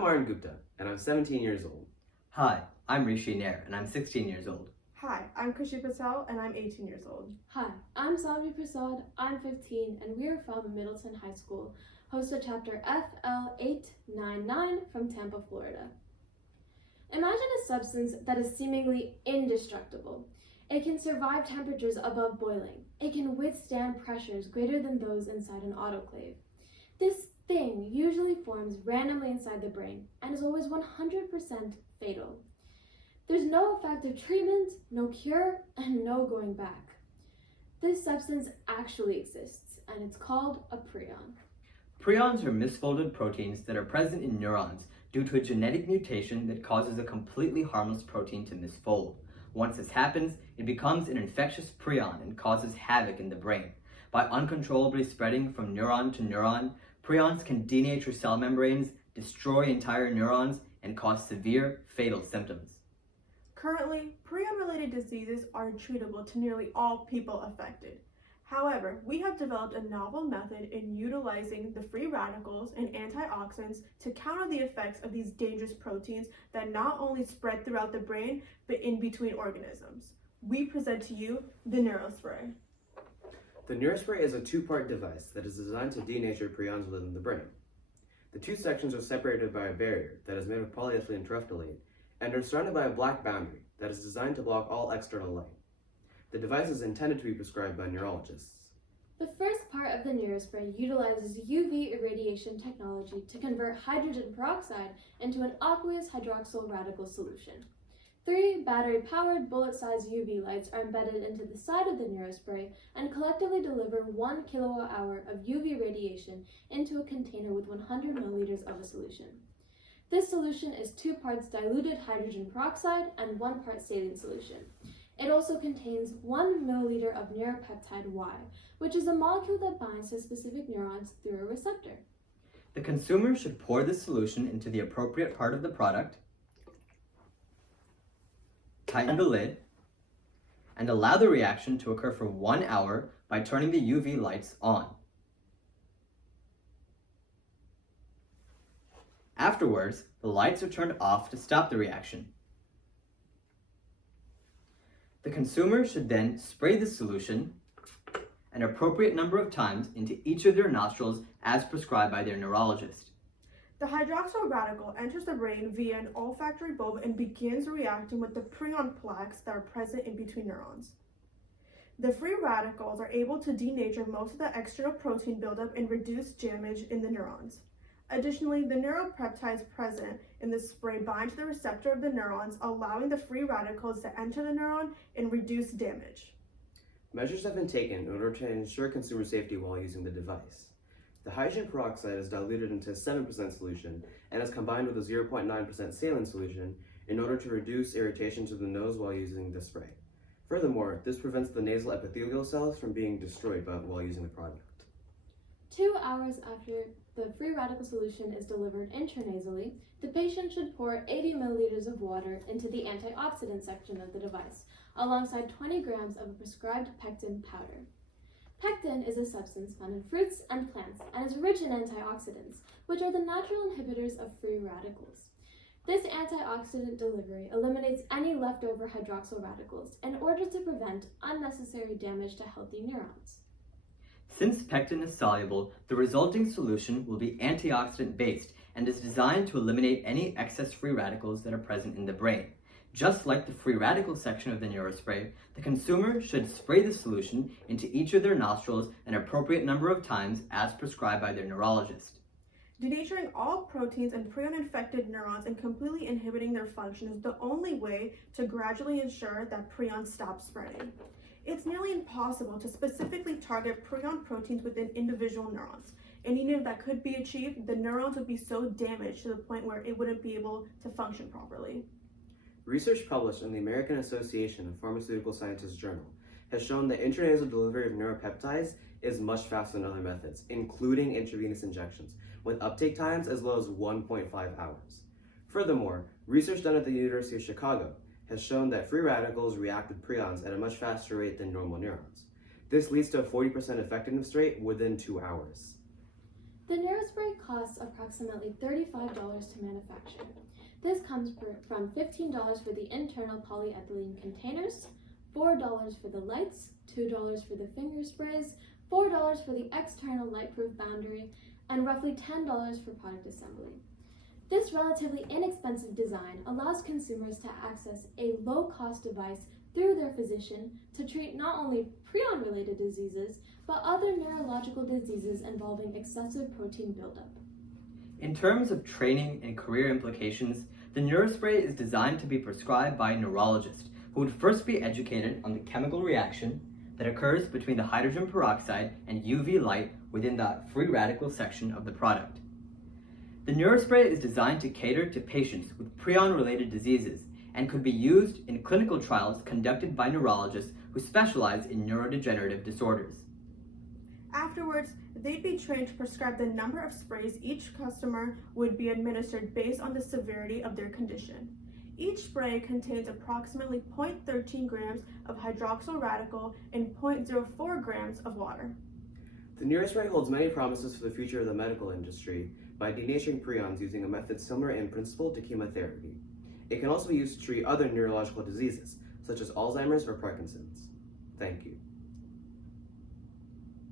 I'm Arun Gupta, and I'm 17 years old. Hi, I'm Rishi Nair, and I'm 16 years old. Hi, I'm Kushi Patel, and I'm 18 years old. Hi, I'm Salvi Prasad, I'm 15, and we are from Middleton High School, HOSA chapter FL899 from Tampa, Florida. Imagine a substance that is seemingly indestructible. It can survive temperatures above boiling. It can withstand pressures greater than those inside an autoclave. This thing usually forms randomly inside the brain and is always 100% fatal. There's no effective treatment, no cure, and no going back. This substance actually exists, and it's called a prion. Prions are misfolded proteins that are present in neurons due to a genetic mutation that causes a completely harmless protein to misfold. Once this happens, it becomes an infectious prion and causes havoc in the brain. By uncontrollably spreading from neuron to neuron, prions can denature cell membranes, destroy entire neurons, and cause severe, fatal symptoms. Currently, prion-related diseases are treatable to nearly all people affected. However, we have developed a novel method in utilizing the free radicals and antioxidants to counter the effects of these dangerous proteins that not only spread throughout the brain, but in between organisms. We present to you the NeuroSpray. The NeuroSpray is a two-part device that is designed to denature prions within the brain. The two sections are separated by a barrier that is made of polyethylene terephthalate and are surrounded by a black boundary that is designed to block all external light. The device is intended to be prescribed by neurologists. The first part of the NeuroSpray utilizes UV irradiation technology to convert hydrogen peroxide into an aqueous hydroxyl radical solution. 3 battery-powered bullet-sized UV lights are embedded into the side of the NeuroSpray and collectively deliver 1 kilowatt-hour of UV radiation into a container with 100 milliliters of a solution. This solution is 2 parts diluted hydrogen peroxide and 1 part saline solution. It also contains 1 milliliter of neuropeptide Y, which is a molecule that binds to specific neurons through a receptor. The consumer should pour this solution into the appropriate part of the product, tighten the lid, and allow the reaction to occur for 1 hour by turning the UV lights on. Afterwards, the lights are turned off to stop the reaction. The consumer should then spray the solution an appropriate number of times into each of their nostrils as prescribed by their neurologist. The hydroxyl radical enters the brain via an olfactory bulb and begins reacting with the prion plaques that are present in between neurons. The free radicals are able to denature most of the external protein buildup and reduce damage in the neurons. Additionally, the neuropeptides present in the spray bind to the receptor of the neurons, allowing the free radicals to enter the neuron and reduce damage. Measures have been taken in order to ensure consumer safety while using the device. The hydrogen peroxide is diluted into a 7% solution and is combined with a 0.9% saline solution in order to reduce irritation to the nose while using the spray. Furthermore, this prevents the nasal epithelial cells from being destroyed while using the product. 2 hours after the free radical solution is delivered intranasally, the patient should pour 80 milliliters of water into the antioxidant section of the device, alongside 20 grams of a prescribed pectin powder. Pectin is a substance found in fruits and plants and is rich in antioxidants, which are the natural inhibitors of free radicals. This antioxidant delivery eliminates any leftover hydroxyl radicals in order to prevent unnecessary damage to healthy neurons. Since pectin is soluble, the resulting solution will be antioxidant-based and is designed to eliminate any excess free radicals that are present in the brain. Just like the free radical section of the NeuroSpray, the consumer should spray the solution into each of their nostrils an appropriate number of times as prescribed by their neurologist. Denaturing all proteins and prion-infected neurons and completely inhibiting their function is the only way to gradually ensure that prions stop spreading. It's nearly impossible to specifically target prion proteins within individual neurons, and even if that could be achieved, the neurons would be so damaged to the point where it wouldn't be able to function properly. Research published in the American Association of Pharmaceutical Scientists Journal has shown that intranasal delivery of neuropeptides is much faster than other methods, including intravenous injections, with uptake times as low as 1.5 hours. Furthermore, research done at the University of Chicago has shown that free radicals react with prions at a much faster rate than normal neurons. This leads to a 40% effectiveness rate within 2 hours. The NeuroSpray costs approximately $35 to manufacture. This comes from $15 for the internal polyethylene containers, $4 for the lights, $2 for the finger sprays, $4 for the external lightproof boundary, and roughly $10 for product assembly. This relatively inexpensive design allows consumers to access a low-cost device through their physician to treat not only prion-related diseases, but other neurological diseases involving excessive protein buildup. In terms of training and career implications, the NeuroSpray is designed to be prescribed by a neurologist who would first be educated on the chemical reaction that occurs between the hydrogen peroxide and UV light within the free radical section of the product. The NeuroSpray is designed to cater to patients with prion-related diseases and could be used in clinical trials conducted by neurologists who specialize in neurodegenerative disorders. Afterwards, they'd be trained to prescribe the number of sprays each customer would be administered based on the severity of their condition. Each spray contains approximately 0.13 grams of hydroxyl radical and 0.04 grams of water. The NeuroSpray holds many promises for the future of the medical industry by denaturing prions using a method similar in principle to chemotherapy. It can also be used to treat other neurological diseases, such as Alzheimer's or Parkinson's. Thank you.